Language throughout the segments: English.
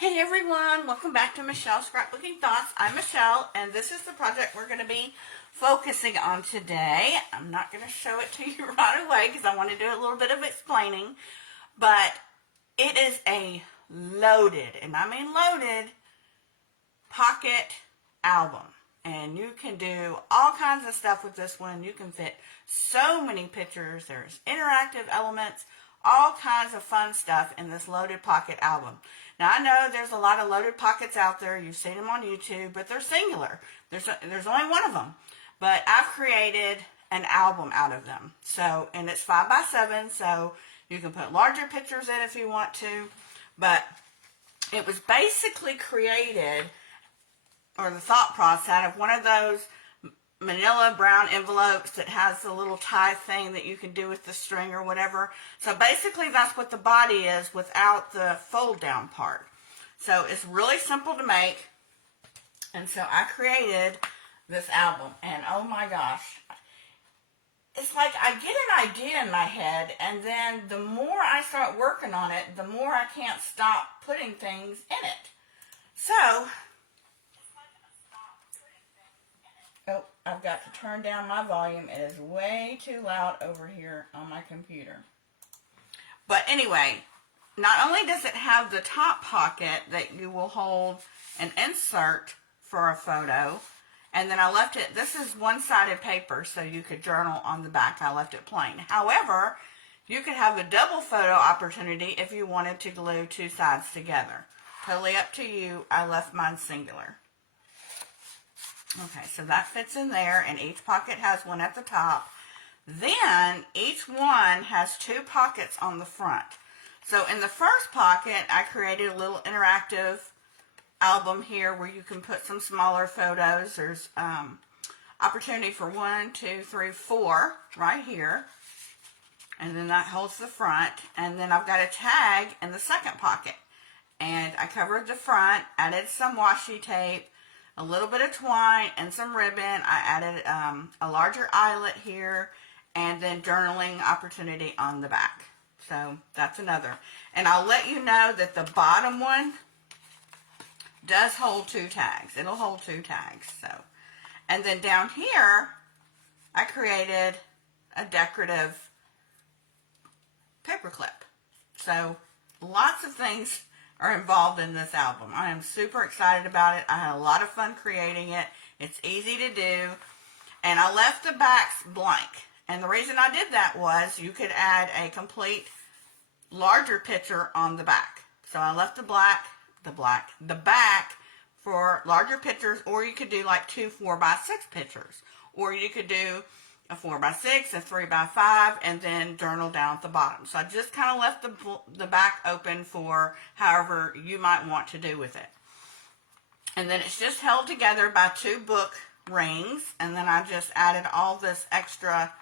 Hey everyone, welcome back to Michelle's Scrapbooking Thoughts. I'm Michelle, and this is the project we're going to be focusing on today. I'm not going to show it to you right away because I want to do a little bit of explaining, but it is a loaded, and I mean loaded, pocket album. And you can do all kinds of stuff with this one. You can fit so many pictures. There's interactive elements, all kinds of fun stuff in this loaded pocket album. Now, I know there's a lot of loaded pockets out there. You've seen them on YouTube, but they're singular. There's only one of them. But I've created an album out of them. So, and it's 5x7, so you can put larger pictures in if you want to. But it was basically created, or the thought process, out of one of those manila brown envelopes that has the little tie thing that you can do with the string or whatever. So basically that's what the body is without the fold down part. So it's really simple to make. And so I created this album, and oh my gosh, it's like I get an idea in my head, and then the more I start working on it, the more I can't stop putting things in it. So oh, I've got to turn down my volume. It is way too loud over here on my computer. But anyway, not only does it have the top pocket that you will hold an insert for a photo, and then I left it, this is one-sided paper, so you could journal on the back. I left it plain. However, you could have a double photo opportunity if you wanted to glue two sides together. Totally up to you. I left mine singular. Okay, so that fits in there, and each pocket has one at the top. Then, each one has two pockets on the front. So in the first pocket, I created a little interactive album here where you can put some smaller photos. There's opportunity for 1, 2, 3, 4 right here. And then that holds the front. And then I've got a tag in the second pocket. And I covered the front, added some washi tape, a little bit of twine, and some ribbon. I added a larger eyelet here, and then journaling opportunity on the back. So that's another. And I'll let you know that the bottom one does hold two tags. It'll hold two tags. So, and then down here, I created a decorative paper clip. So lots of things are involved in this album. I am super excited about it. I had a lot of fun creating it. It's easy to do. And I left the backs blank. And the reason I did that was you could add a complete larger picture on the back. So I left the back for larger pictures, or you could do like two 4x6 pictures. Or you could do a 4x6, a 3x5, and then journal down at the bottom. So I just kind of left the back open for however you might want to do with it. And then it's just held together by two book rings, and then I just added all this extra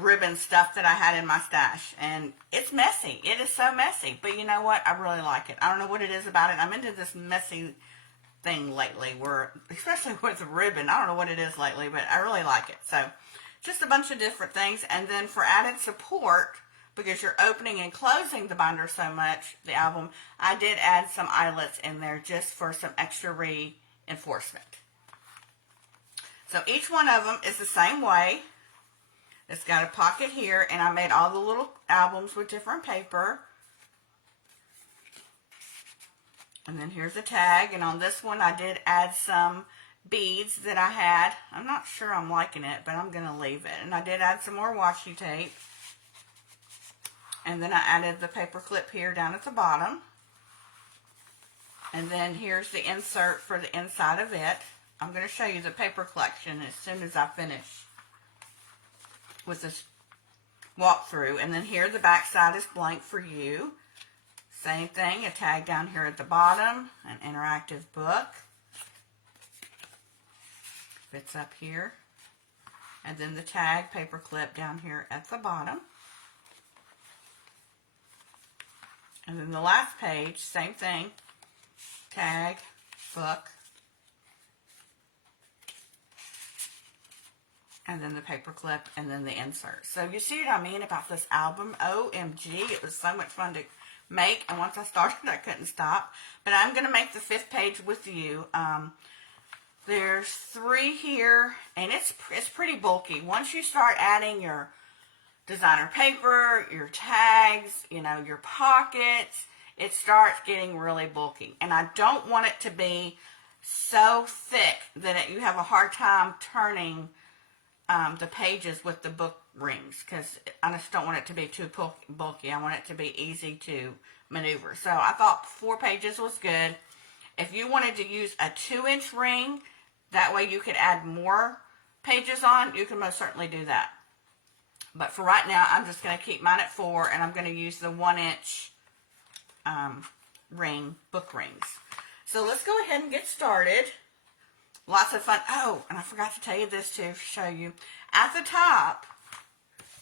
ribbon stuff that I had in my stash. And it's messy. It is so messy, but you know what? I really like it. I don't know what it is about it. I'm into this messy thing lately, where especially with the ribbon, I don't know what it is lately, but I really like it. So just a bunch of different things. And then for added support, because you're opening and closing the binder so much, the album, I did add some eyelets in there just for some extra reinforcement. So each one of them is the same way. It's got a pocket here, and I made all the little albums with different paper. And then here's a tag, and on this one I did add some beads that I had. I'm not sure I'm liking it, but I'm going to leave it. And I did add some more washi tape. And then I added the paper clip here down at the bottom. And then here's the insert for the inside of it. I'm going to show you the paper collection as soon as I finish with this walkthrough. And then here the back side is blank for you. Same thing, a tag down here at the bottom, an interactive book. Fits up here. And then the tag paper clip down here at the bottom. And then the last page, same thing, tag, book, and then the paper clip, and then the insert. So you see what I mean about this album? OMG, it was so much fun to make, and once I started, I couldn't stop. But I'm going to make the 5th page with you. There's 3 here, and it's pretty bulky. Once you start adding your designer paper, your tags, you know, your pockets, it starts getting really bulky. And I don't want it to be so thick that you have a hard time turning the pages with the book rings, because I just don't want it to be too bulky. I want it to be easy to maneuver. So I thought 4 pages was good. If you wanted to use a 2-inch ring, that way you could add more pages on, you can most certainly do that. But for right now, I'm just going to keep mine at 4, and I'm going to use the 1-inch book rings. So let's go ahead and get started. Lots of fun. Oh, and I forgot to tell you this too, to show you. At the top,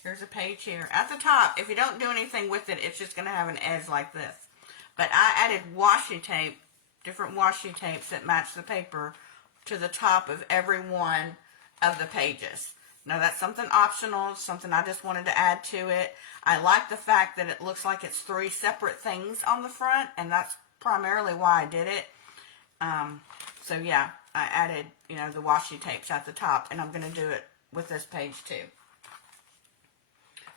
here's a page here. At the top, if you don't do anything with it, it's just going to have an edge like this. But I added washi tape, different washi tapes that match the paper to the top of every one of the pages. Now that's something optional, something I just wanted to add to it. I like the fact that it looks like it's 3 separate things on the front, and that's primarily why I did it. So yeah, I added, you know, the washi tapes at the top, and I'm going to do it with this page too.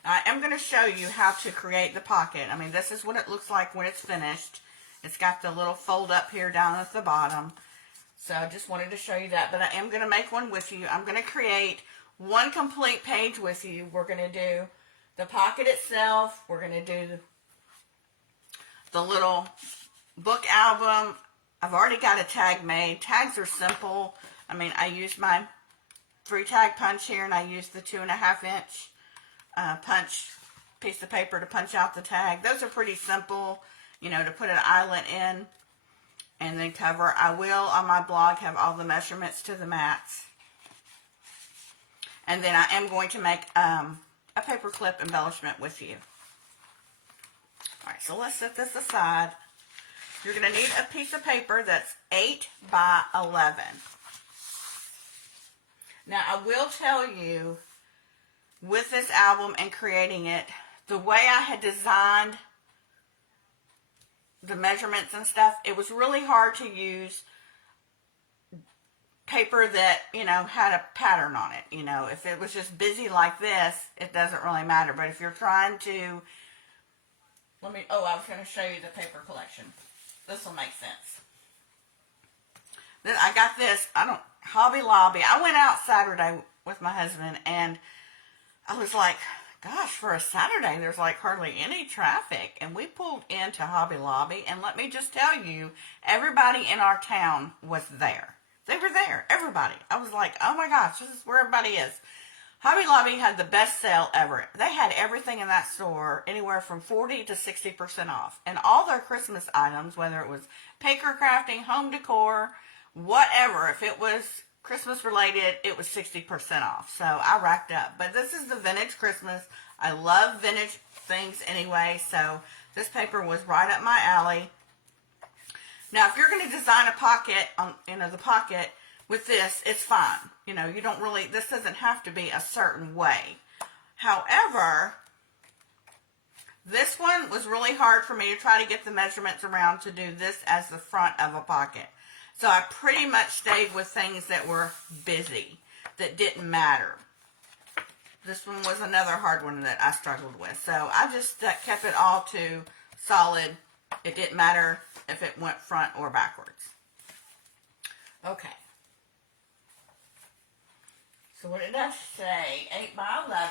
I am going to show you how to create the pocket. I mean, this is what it looks like when it's finished. It's got the little fold up here down at the bottom. So I just wanted to show you that, but I am going to make one with you. I'm going to create one complete page with you. We're going to do the pocket itself. We're going to do the little book album. I've already got a tag made. Tags are simple. I mean, I used my 3-tag punch here, and I used the 2.5-inch punch piece of paper to punch out the tag. Those are pretty simple, you know, to put an eyelet in and then cover. I will, on my blog, have all the measurements to the mats. And then I am going to make a paper clip embellishment with you. Alright, so let's set this aside. You're going to need a piece of paper that's 8 by 11. Now, I will tell you, with this album and creating it, the way I had designed the measurements and stuff, it was really hard to use paper that, you know, had a pattern on it. You know, if it was just busy like this, it doesn't really matter. But if you're trying to, I was going to show you the paper collection. This will make sense. Then I got this, Hobby Lobby. I went out Saturday with my husband, and I was like, gosh, for a Saturday, there's like hardly any traffic. And we pulled into Hobby Lobby, and let me just tell you, everybody in our town was there. They were there, everybody. I was like, oh my gosh, this is where everybody is. Hobby Lobby had the best sale ever. They had everything in that store, anywhere from 40 to 60% off. And all their Christmas items, whether it was paper crafting, home decor, whatever, if it was Christmas related, it was 60% off. So I racked up. But this is the vintage Christmas. I love vintage things anyway, so this paper was right up my alley. Now, if you're going to design a pocket, the pocket with this, it's fine. You know, this doesn't have to be a certain way. However, this one was really hard for me to try to get the measurements around to do this as the front of a pocket. So I pretty much stayed with things that were busy, that didn't matter. This one was another hard one that I struggled with. So I just kept it all to solid. It didn't matter if it went front or backwards. Okay. So what did I say? 8 by 11.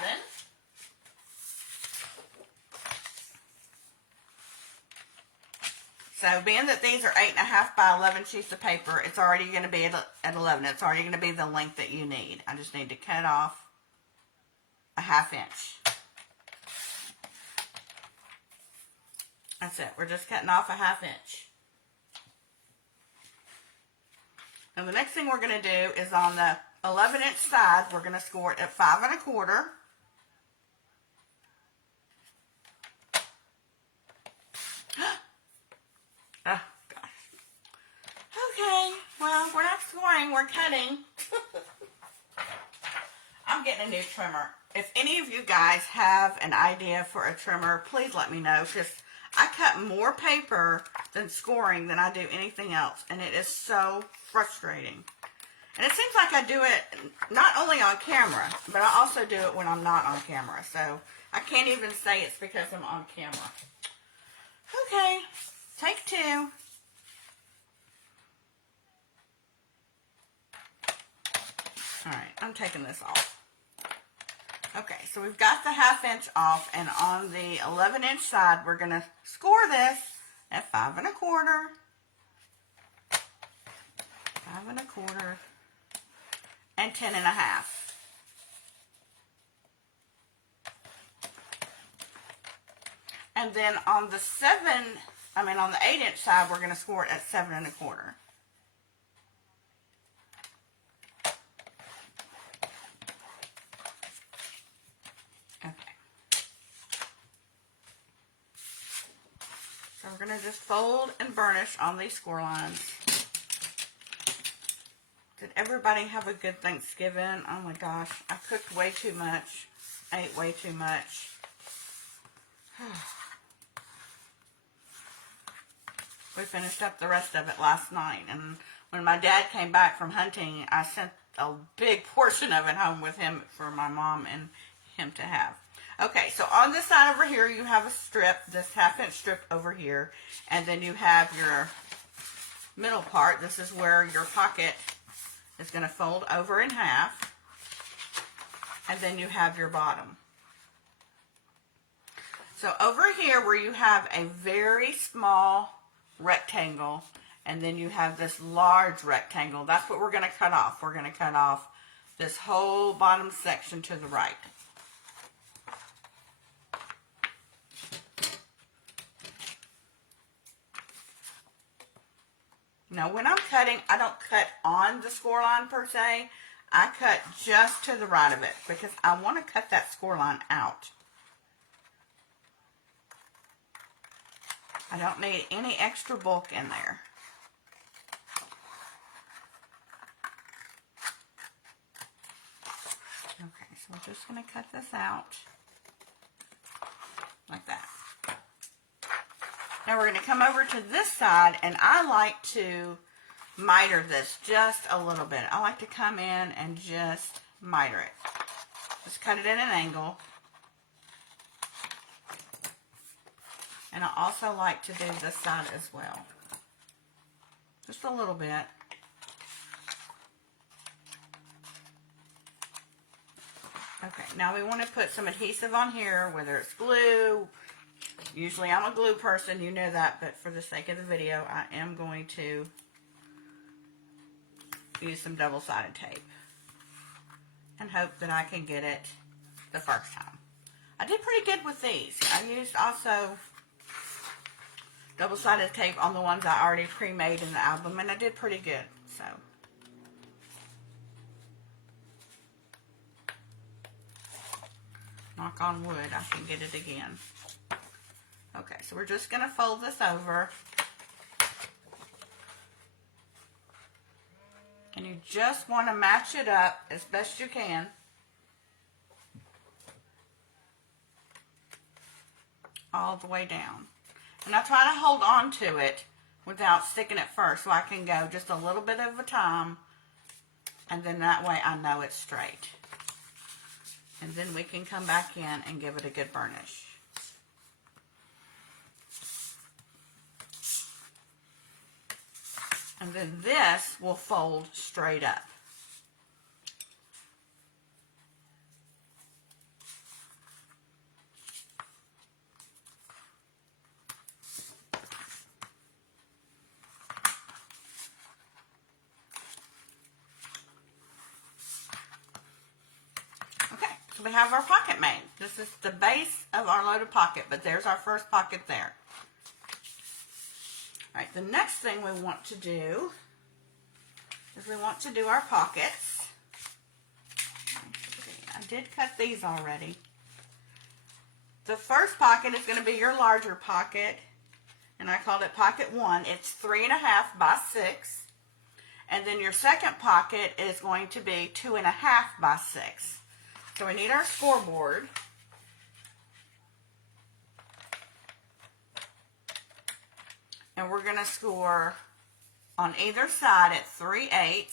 So being that these are 8.5 by 11 sheets of paper, it's already going to be at 11. It's already going to be the length that you need. I just need to cut off a 1/2 inch. That's it. We're just cutting off a 1/2 inch. Now the next thing we're going to do is on the 11-inch side, we're going to score it at 5 1/4. Oh, gosh. Okay, well, we're not scoring, we're cutting. I'm getting a new trimmer. If any of you guys have an idea for a trimmer, please let me know, because I cut more paper than scoring than I do anything else, and it is so frustrating. And it seems like I do it not only on camera, but I also do it when I'm not on camera. So I can't even say it's because I'm on camera. Okay, take 2. Alright, I'm taking this off. Okay, so we've got the 1/2 inch off, and on the 11-inch side, we're going to score this at 5 1/4, 5 1/4, and 10 1/2. And then on the 8-inch side, we're going to score it at 7 1/4. Okay. So we're going to just fold and burnish on these score lines. Did everybody have a good Thanksgiving? Oh my gosh, I cooked way too much, ate way too much. We finished up the rest of it last night, and when my dad came back from hunting, I sent a big portion of it home with him for my mom and him to have. Okay, so on this side over here, you have a strip, this 1/2 inch strip over here, and then you have your middle part. This is where your pocket is going to fold over in half, and then you have your bottom. So over here where you have a very small rectangle, and then you have this large rectangle, that's what we're going to cut off. We're going to cut off this whole bottom section to the right. Now when I'm cutting, I don't cut on the score line per se. I cut just to the right of it because I want to cut that score line out. I don't need any extra bulk in there. Okay, so we're just going to cut this out like that. Now we're going to come over to this side, and I like to miter this just a little bit. I like to come in and just miter it. Just cut it at an angle. And I also like to do this side as well. Just a little bit. Okay, now we want to put some adhesive on here, whether it's glue. Usually I'm a glue person, you know that, but for the sake of the video, I am going to use some double-sided tape and hope that I can get it the first time. I did pretty good with these. I used also double-sided tape on the ones I already pre-made in the album, and I did pretty good, so. Knock on wood, I can get it again. Okay, so we're just going to fold this over. And you just want to match it up as best you can. All the way down. And I try to hold on to it without sticking it first, so I can go just a little bit at a time, and then that way I know it's straight. And then we can come back in and give it a good burnish. And then this will fold straight up. Okay, so we have our pocket made. This is the base of our loaded pocket, but there's our first pocket there. Alright, the next thing we want to do is we want to do our pockets. I did cut these already. The first pocket is going to be your larger pocket, and I called it pocket 1. It's 3.5 by 6. And then your second pocket is going to be 2.5 by 6. So we need our scoreboard. and we're going to score on either side at 3/8.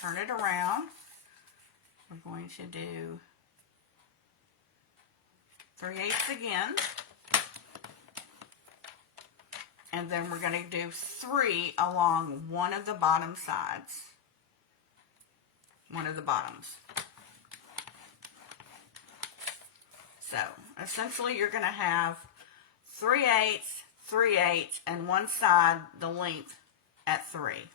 Turn it around. We're going to do 3/8 again. And then we're going to do 3 along one of the bottom sides. One of the bottoms. So, essentially you're going to have 3/8, 3/8, and one side the length at 3.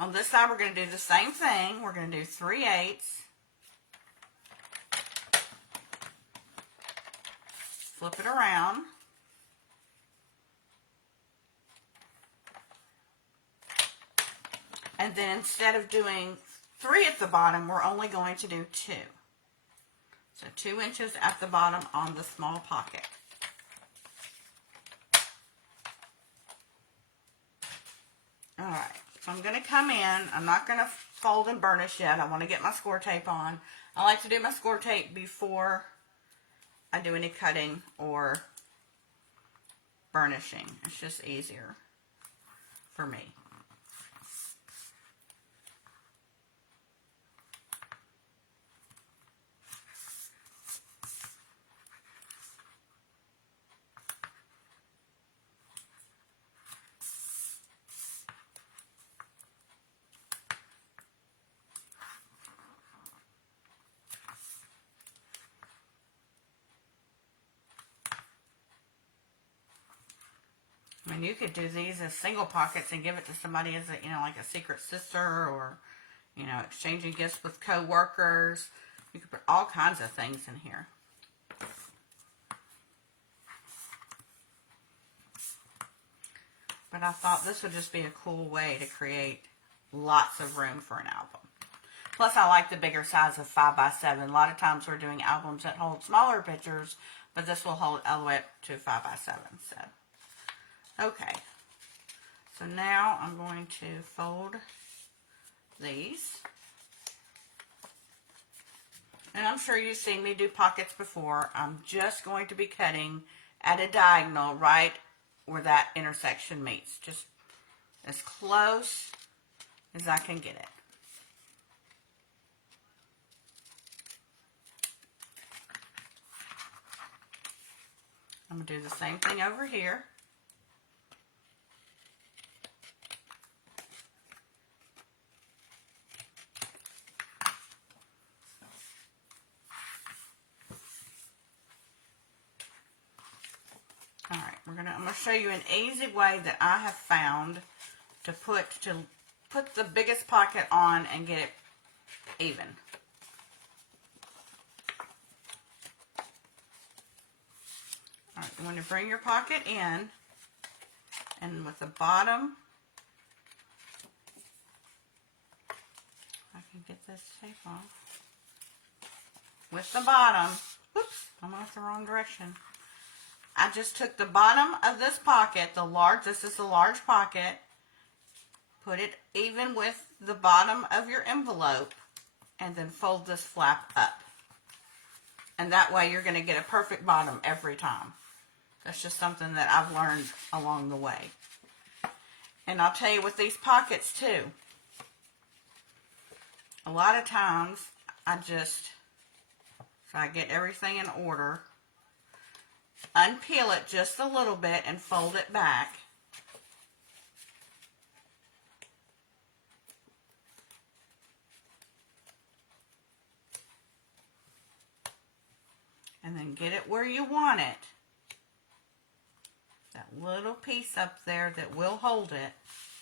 On this side we're going to do the same thing. We're going to do 3/8. Flip it around. And then instead of doing 3 at the bottom, we're only going to do 2. So 2 inches at the bottom on the small pocket. Alright, so I'm going to come in. I'm not going to fold and burnish yet. I want to get my score tape on. I like to do my score tape before I do any cutting or burnishing. It's just easier for me. I mean, you could do these as single pockets and give it to somebody as a, you know, like a secret sister, or, you know, exchanging gifts with co-workers. You could put all kinds of things in here. But I thought this would just be a cool way to create lots of room for an album. Plus, I like the bigger size of 5x7. A lot of times we're doing albums that hold smaller pictures, but this will hold all the way up to 5x7. So. Okay, so now I'm going to fold these. And I'm sure you've seen me do pockets before. I'm just going to be cutting at a diagonal right where that intersection meets. Just as close as I can get it. I'm going to do the same thing over here. I'm going to show you an easy way that I have found to put the biggest pocket on and get it even. All right, you want to bring your pocket in, and with the bottom, I can get this tape off. With the bottom, whoops, I'm off the wrong direction. I just took the bottom of this pocket, this is the large pocket, put it even with the bottom of your envelope, and then fold this flap up. And that way you're going to get a perfect bottom every time. That's just something that I've learned along the way. And I'll tell you with these pockets too, a lot of times so I get everything in order, unpeel it just a little bit and fold it back. And then get it where you want it. That little piece up there that will hold it.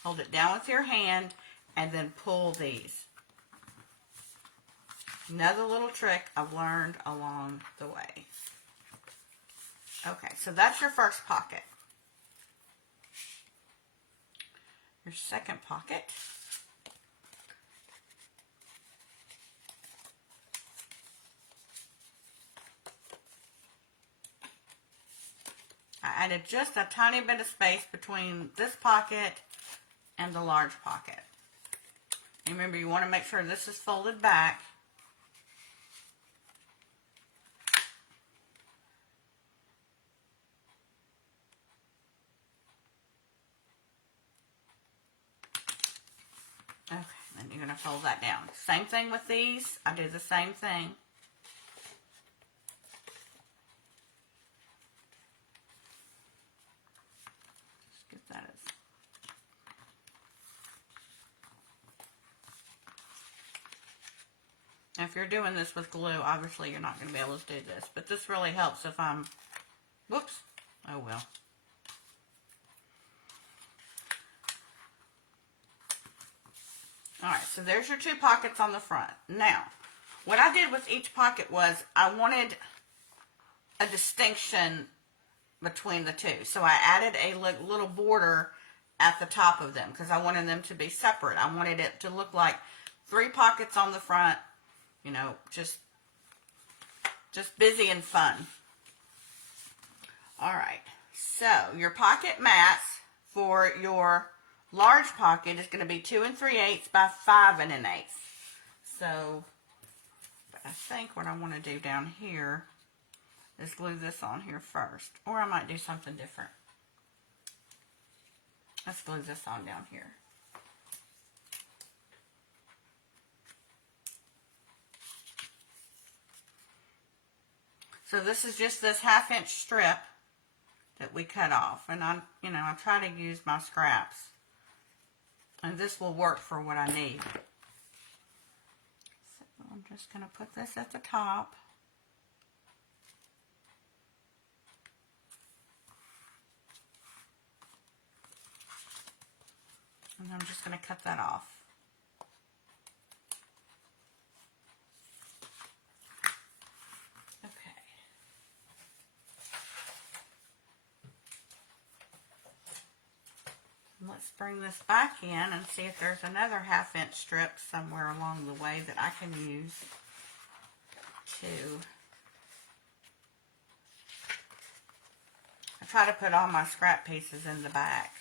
Hold it down with your hand and then pull these. Another little trick I've learned along the way. Okay, so that's your first pocket. Your second pocket. I added just a tiny bit of space between this pocket and the large pocket. And remember, you want to make sure this is folded back. Okay, then you're going to fold that down. Same thing with these. I do the same thing. Just get that as... Now, if you're doing this with glue, obviously you're not going to be able to do this. But this really helps if I'm... Whoops. Oh, well. Alright, so there's your 2 pockets on the front. Now, what I did with each pocket was I wanted a distinction between the 2. So I added a little border at the top of them because I wanted them to be separate. I wanted it to look like 3 pockets on the front, you know, just busy and fun. Alright, so your pocket mats for your large pocket is going to be 2 3/8 by 5 1/8. So I think what I want to do down here is glue this on here first. Or I might do something different. Let's glue this on down here. So this is just this 1/2 inch strip that we cut off. And I try to use my scraps. And this will work for what I need. So I'm just going to put this at the top. And I'm just going to cut that off. Okay. Let's bring this back in and see if there's another 1/2 inch strip somewhere along the way that I can use to... I try to put all my scrap pieces in the back.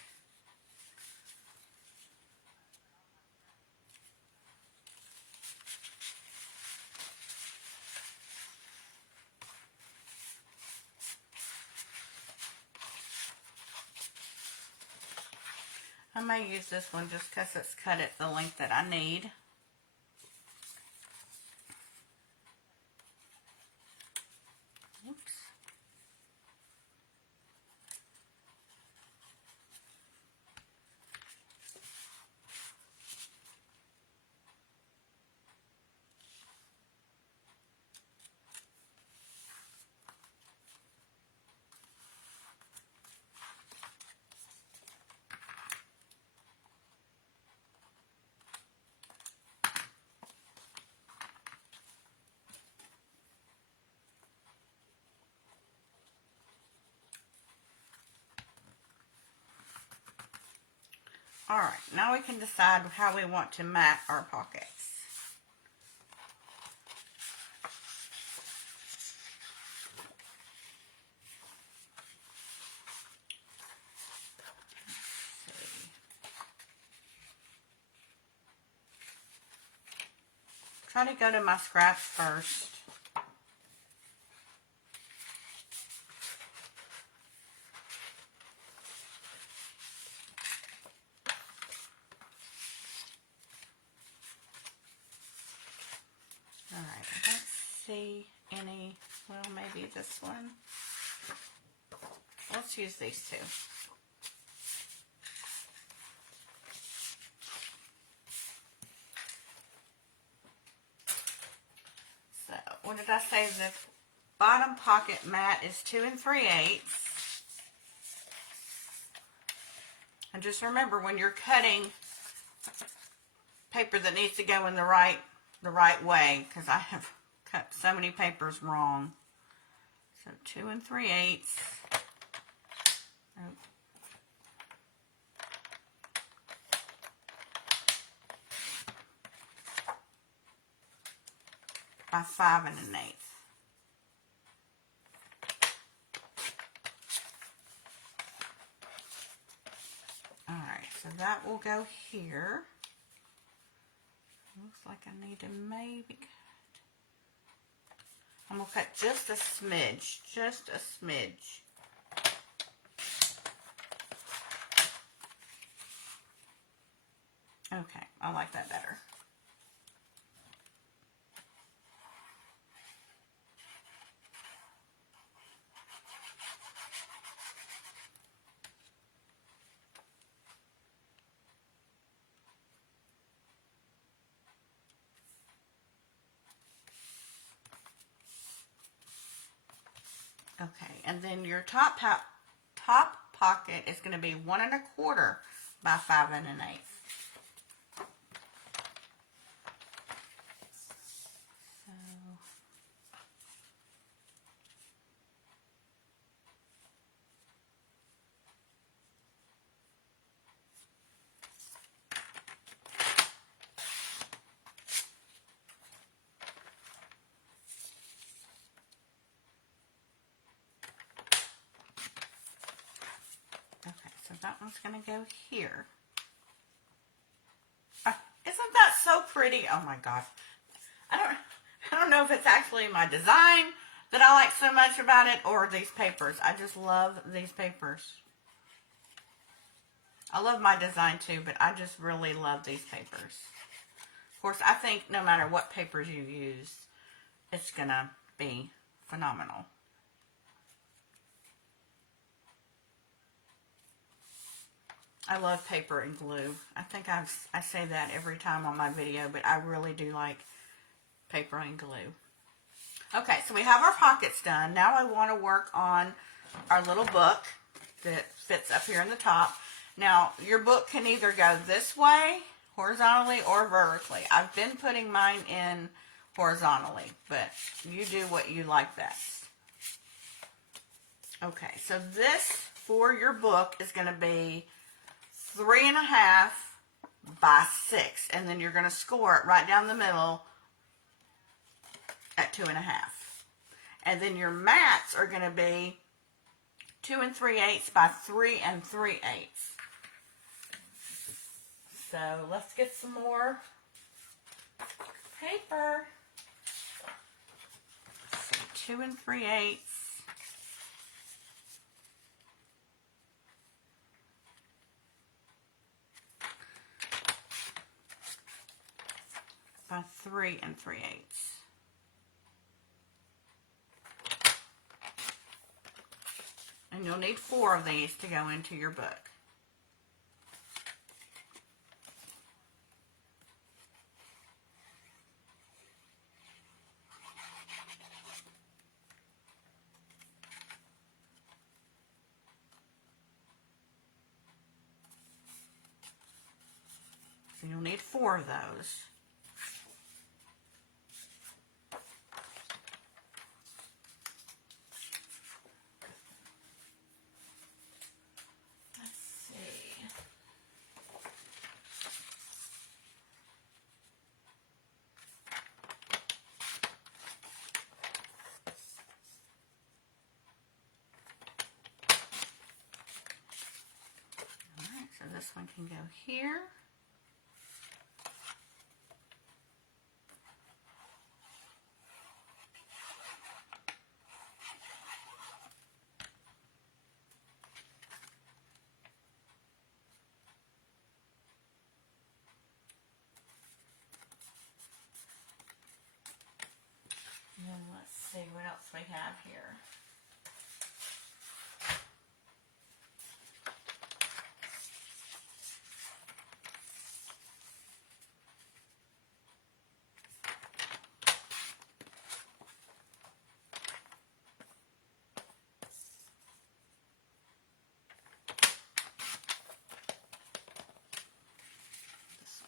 I may use this one just because it's cut at the length that I need. Oops. Alright, now we can decide how we want to mat our pockets. Try to go to my scraps first. Alright, I don't see any, well, maybe this one. Let's use these 2. So, what did I say? The bottom pocket mat is 2 3/8. And just remember, when you're cutting paper that needs to go in the right way, because I have cut so many papers wrong. So 2 3/8. Oh. By 5 1/8. Alright, so that will go here. Looks like I need to maybe cut. I'm going to cut just a smidge. Just a smidge. Okay, I like that better. Okay, and then your top pocket is going to be 1 1/4 by 5 1/8. Okay, so that one's going to go here. Isn't that so pretty? Oh my gosh. I don't know if it's actually my design that I like so much about it or these papers. I just love these papers. I love my design too, but I just really love these papers. Of course, I think no matter what papers you use, it's going to be phenomenal. I love paper and glue. I think I say that every time on my video, but I really do like paper and glue. Okay, so we have our pockets done. Now I want to work on our little book that fits up here in the top. Now, your book can either go this way, horizontally, or vertically. I've been putting mine in horizontally, but you do what you like best. Okay, so this for your book is going to be 3 1/2 by 6, and then you're going to score it right down the middle at 2 1/2. And then your mats are going to be 2 3/8 by 3 3/8. So let's get some more paper. So 2 3/8. By 3 3/8. And you'll need 4 of these to go into your book. So you'll need 4 of those. So this one can go here. And then let's see what else we have here.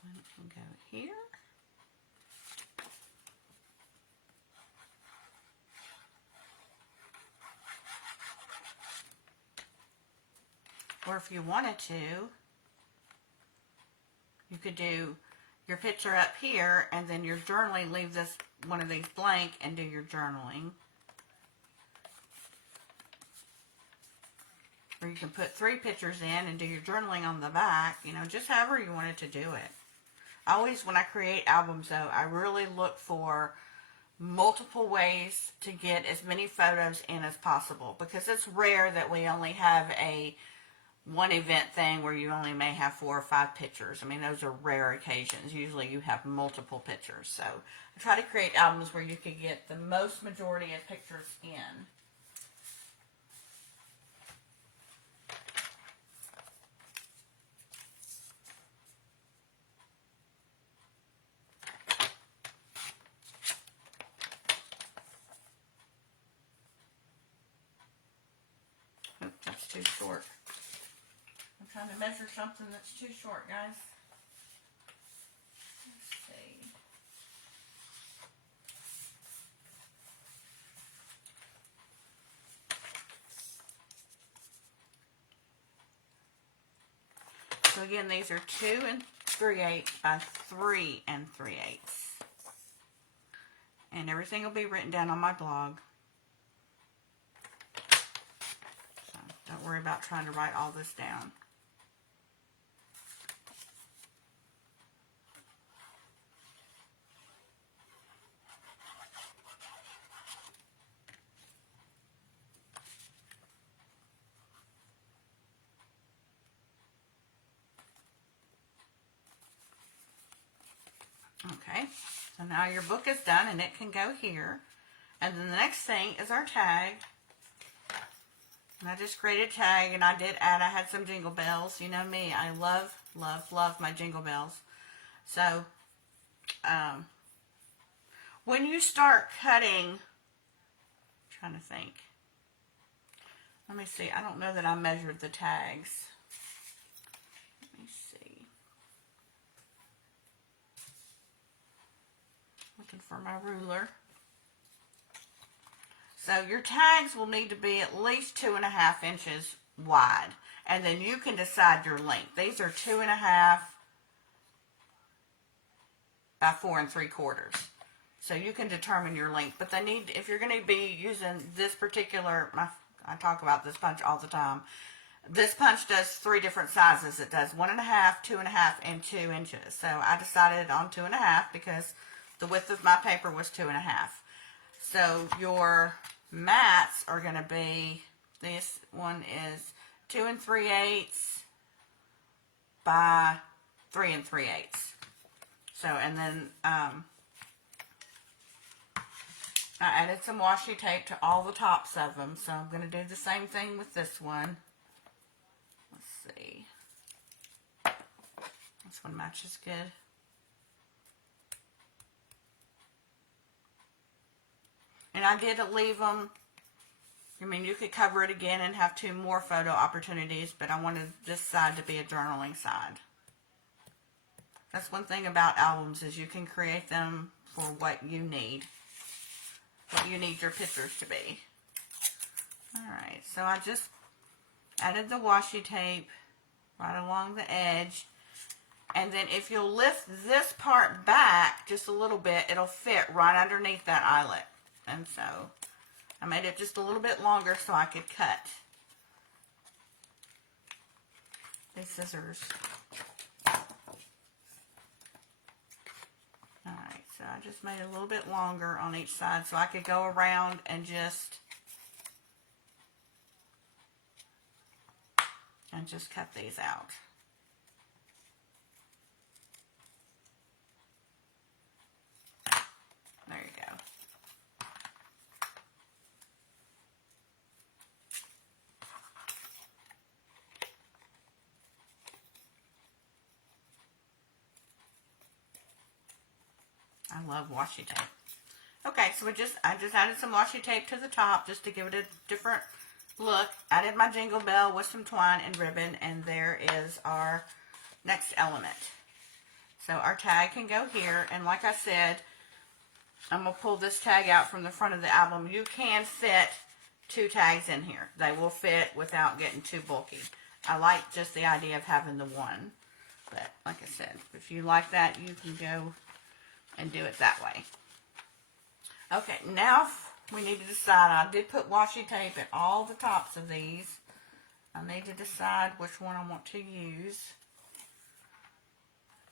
One can go here. Or if you wanted to, you could do your picture up here and then your journaling, leave this one of these blank and do your journaling. Or you can put 3 pictures in and do your journaling on the back, you know, just however you wanted to do it. I always, when I create albums though, I really look for multiple ways to get as many photos in as possible because it's rare that we only have a one event thing where you only may have 4 or 5 pictures. I mean, those are rare occasions. Usually you have multiple pictures. So I try to create albums where you can get the most majority of pictures in. Oops, that's too short. I'm trying to measure something that's too short, guys. Let's see. So again, these are 2 3/8 by 3 3/8. And everything will be written down on my blog. So don't worry about trying to write all this down. Okay, so now your book is done and it can go here. And then the next thing is our tag. And I just created a tag, and I had some jingle bells. You know me, I love, love, love my jingle bells. So, when you start cutting, I'm trying to think. Let me see, I don't know that I measured the tags. Let me see. Looking for my ruler. So your tags will need to be at least 2.5 inches wide. And then you can decide your length. These are 2.5 by 4 3/4. So you can determine your length. But they need, if you're going to be using this particular, I talk about this punch all the time. This punch does 3 different sizes. It does 1.5, 2.5, and 2 inches. So I decided on 2.5 because the width of my paper was 2.5. So your mats are going to be, this one is 2 3/8 by 3 3/8. So, and then I added some washi tape to all the tops of them. So I'm going to do the same thing with this one. Let's see. This one matches good. And I did leave them, I mean, you could cover it again and have 2 more photo opportunities, but I wanted this side to be a journaling side. That's one thing about albums, is you can create them for what you need your pictures to be. Alright, so I just added the washi tape right along the edge. And then if you'll lift this part back just a little bit, it'll fit right underneath that eyelet. And so I made it just a little bit longer so I could cut. These scissors. Alright, so I just made it a little bit longer on each side so I could go around and just cut these out. There you go. I love washi tape. Okay, so I just added some washi tape to the top just to give it a different look. Added my jingle bell with some twine and ribbon, and there is our next element. So our tag can go here, and like I said, I'm going to pull this tag out from the front of the album. You can fit 2 tags in here. They will fit without getting too bulky. I like just the idea of having the one. But like I said, if you like that, you can go and do it that way. Okay, now we need to decide. I did put washi tape at all the tops of these. I need to decide which one I want to use.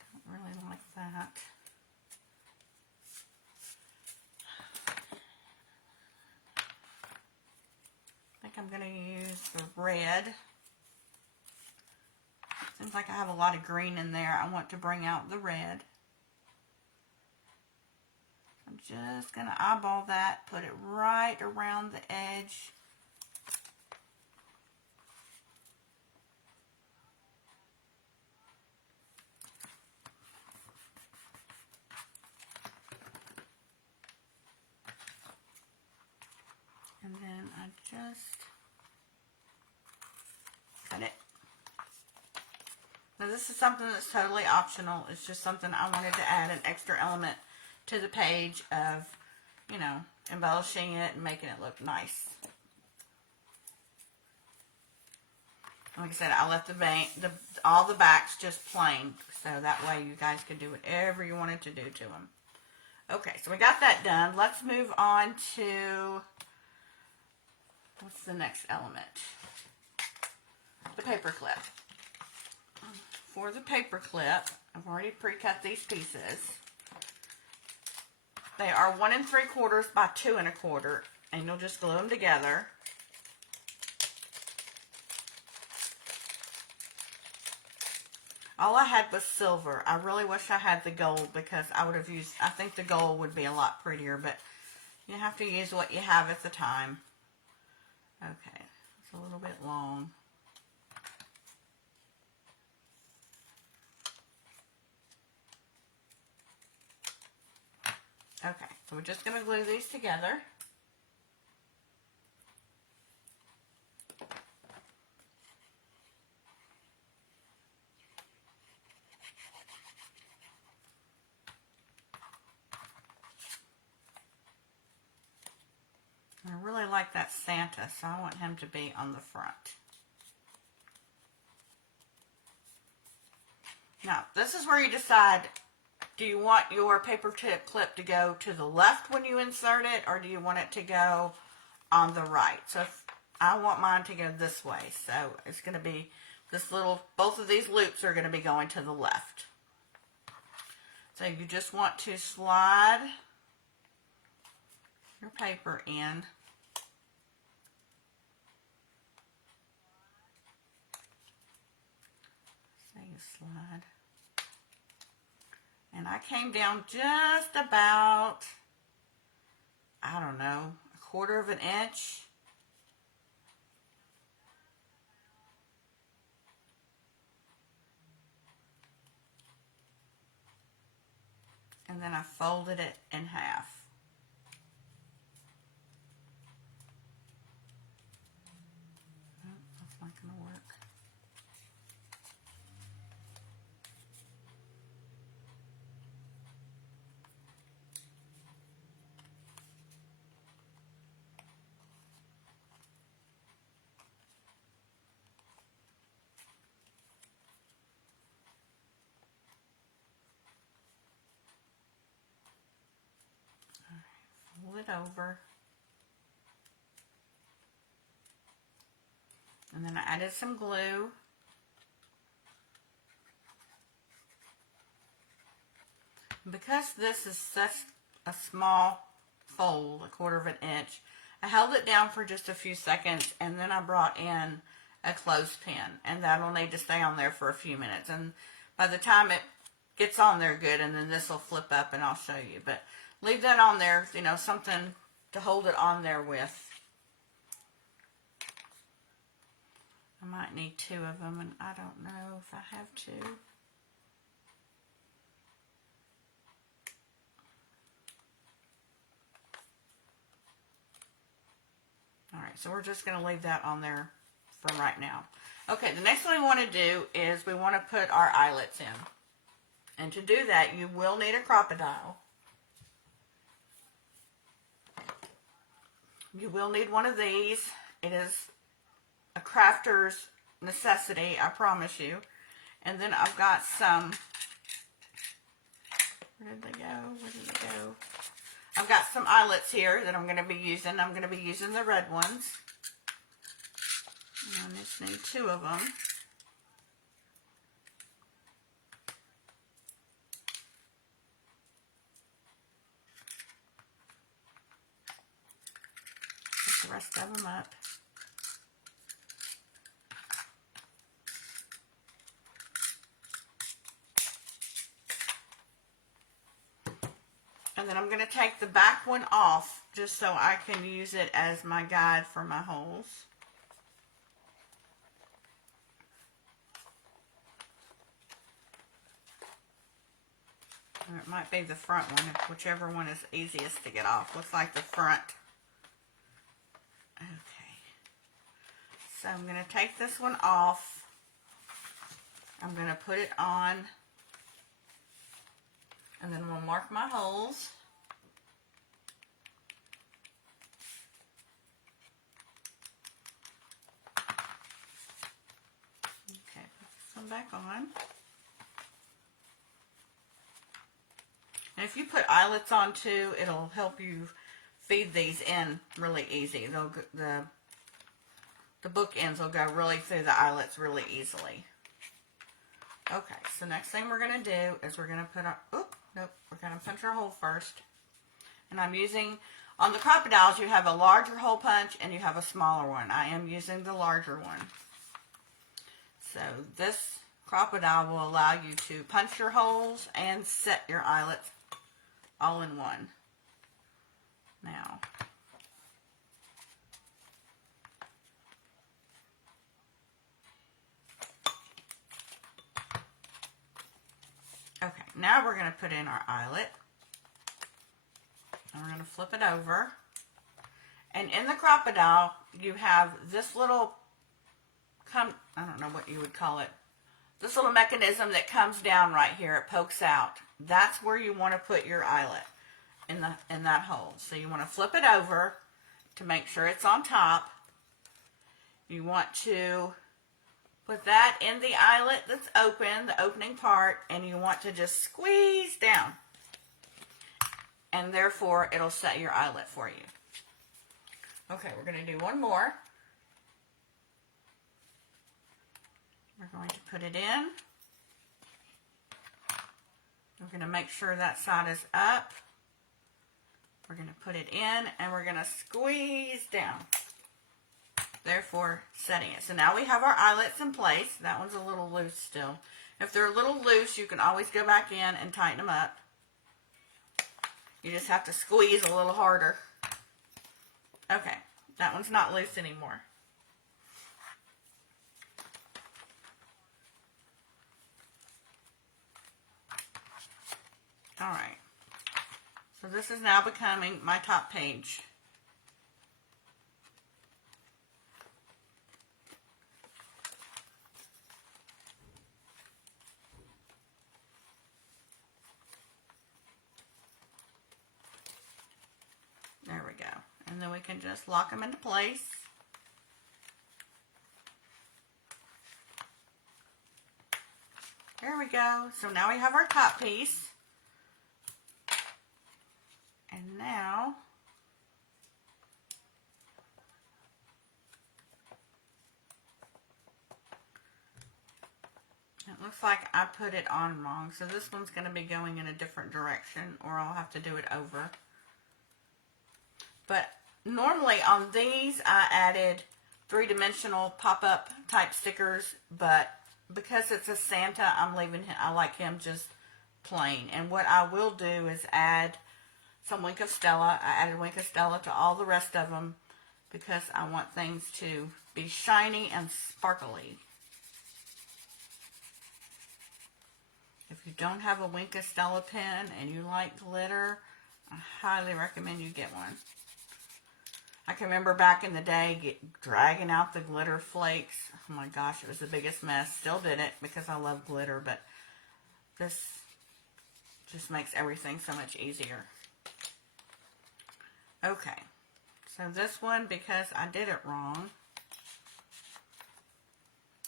I don't really like that. I think I'm going to use the red. Seems like I have a lot of green in there. I want to bring out the red. I'm just going to eyeball that, put it right around the edge. And then I just cut it. Now this is something that's totally optional. It's just something I wanted to add an extra element to the page of, you know, embellishing it and making it look nice. Like I said, I left all the backs just plain, so that way you guys could do whatever you wanted to do to them. Okay, so we got that done. Let's move on to, what's the next element? The paper clip. For the paper clip, I've already pre-cut these pieces. They are 1 3/4 by 2 1/4, and you'll just glue them together. All I had was silver. I really wish I had the gold because I would have used, I think the gold would be a lot prettier, but you have to use what you have at the time. Okay, it's a little bit long. Okay, so we're just going to glue these together. I really like that Santa, so I want him to be on the front. Now, this is where you decide, do you want your paper clip to go to the left when you insert it, or do you want it to go on the right? So if I want mine to go this way, so it's going to be this little, both of these loops are going to be going to the left. So you just want to slide your paper in. So you slide. And I came down just about, I don't know, 1/4 of an inch. And then I folded it in half. Oh, that's not going to work. Fold it over. And then I added some glue. Because this is such a small fold, 1/4 of an inch, I held it down for just a few seconds, and then I brought in a clothespin, and that'll need to stay on there for a few minutes. And by the time it gets on there good, and then this will flip up and I'll show you. But leave that on there, you know, something to hold it on there with. I might need 2 of them, and I don't know if I have 2. Alright, so we're just going to leave that on there for right now. Okay, the next thing we want to do is we want to put our eyelets in. And to do that, you will need a crocodile. You will need one of these. It is a crafter's necessity, I promise you. And then I've got some, where did they go? Where did they go? I've got some eyelets here that I'm going to be using. I'm going to be using the red ones. And I just need 2 of them. Put the rest of them up. And then I'm going to take the back one off just so I can use it as my guide for my holes. Or it might be the front one, whichever one is easiest to get off. Looks like the front. Okay. So I'm going to take this one off. I'm going to put it on. And then we'll mark my holes. Okay, put this one back on. And if you put eyelets on too, it'll help you feed these in really easy. The book ends will go really through the eyelets really easily. Okay, so next thing we're going to do is we're going to put our, we're going to punch our hole first. And I'm using, on the crocodiles you have a larger hole punch and you have a smaller one. I am using the larger one. So this crocodile will allow you to punch your holes and set your eyelets all in one. Now, okay, now we're going to put in our eyelet. And we're going to flip it over. And in the crocodile, you have this little, I don't know what you would call it, this little mechanism that comes down right here. It pokes out. That's where you want to put your eyelet, in that hole. So you want to flip it over to make sure it's on top. You want to put that in the eyelet that's open, the opening part, and you want to just squeeze down. And therefore, it'll set your eyelet for you. Okay, we're going to do one more. We're going to put it in. We're going to make sure that side is up. We're going to put it in and we're going to squeeze down. Therefore, setting it. So now we have our eyelets in place. That one's a little loose still. If they're a little loose, you can always go back in and tighten them up. You just have to squeeze a little harder. Okay, that one's not loose anymore. Alright, so this is now becoming my top page. There we go. And then we can just lock them into place. There we go. So now we have our top piece. And now, it looks like I put it on wrong. So this one's going to be going in a different direction, or I'll have to do it over. But normally on these I added 3-dimensional pop-up type stickers, but because it's a Santa, I like him just plain. And what I will do is add some Wink of Stella. I added Wink of Stella to all the rest of them because I want things to be shiny and sparkly. If you don't have a Wink of Stella pen and you like glitter, I highly recommend you get one. I can remember back in the day dragging out the glitter flakes. Oh my gosh, it was the biggest mess. Still did it because I love glitter, but this just makes everything so much easier. Okay, so this one, because I did it wrong,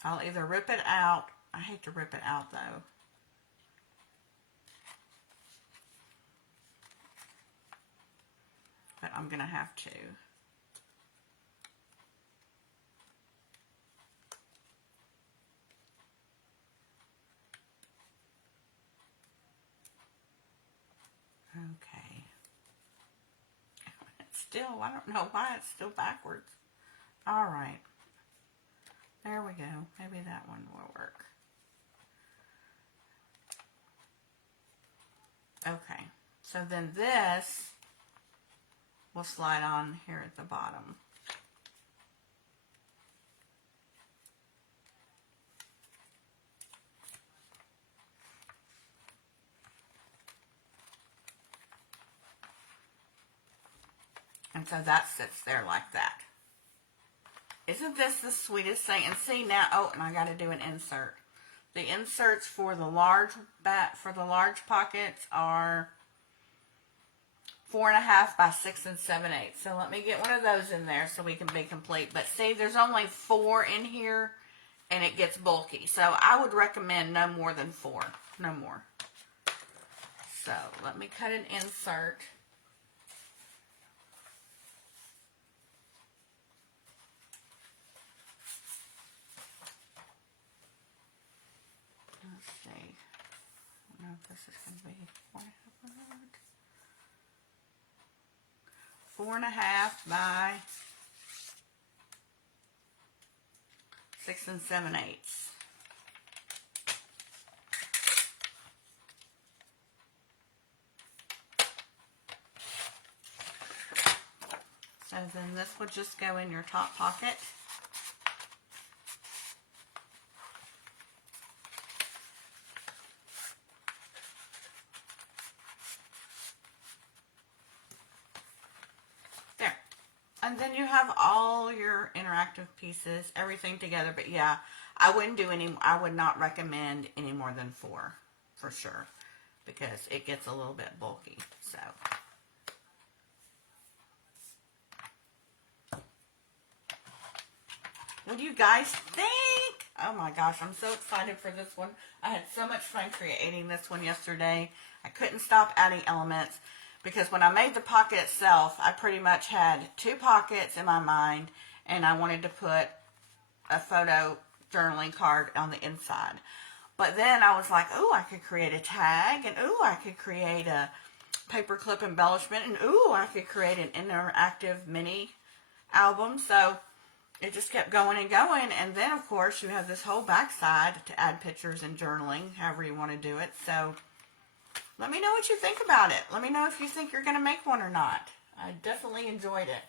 I'll either rip it out. I hate to rip it out though. But I'm going to have to. Okay. It's still, I don't know why it's still backwards. All right. There we go. Maybe that one will work. Okay. So then this will slide on here at the bottom. And so that sits there like that. Isn't this the sweetest thing? And see now, oh, and I got to do an insert. The inserts for the large pockets are 4.5 by 6 7/8. So let me get one of those in there so we can be complete. But see, there's only 4 in here, and it gets bulky. So I would recommend no more than 4. No more. So let me cut an insert. Let's see. I don't know if this is going to be 4.5 by 6 7/8. So then this would just go in your top pocket. There. And then you have all your interactive pieces, everything together. But yeah, I would not recommend any more than 4 for sure, because it gets a little bit bulky. So what do you guys think? Oh my gosh, I'm so excited for this one. I had so much fun creating this one yesterday. I couldn't stop adding elements because when I made the pocket itself, I pretty much had 2 pockets in my mind, and I wanted to put a photo journaling card on the inside. But then I was like, ooh, I could create a tag, and ooh, I could create a paperclip embellishment, and ooh, I could create an interactive mini album. So it just kept going and going. And then, of course, you have this whole backside to add pictures and journaling, however you want to do it. So let me know what you think about it. Let me know if you think you're going to make one or not. I definitely enjoyed it.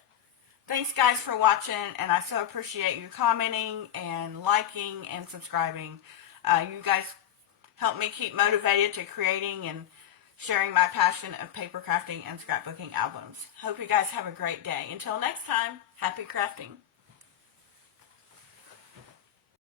Thanks, guys, for watching, and I so appreciate you commenting and liking and subscribing. You guys help me keep motivated to creating and sharing my passion of paper crafting and scrapbooking albums. Hope you guys have a great day. Until next time, happy crafting.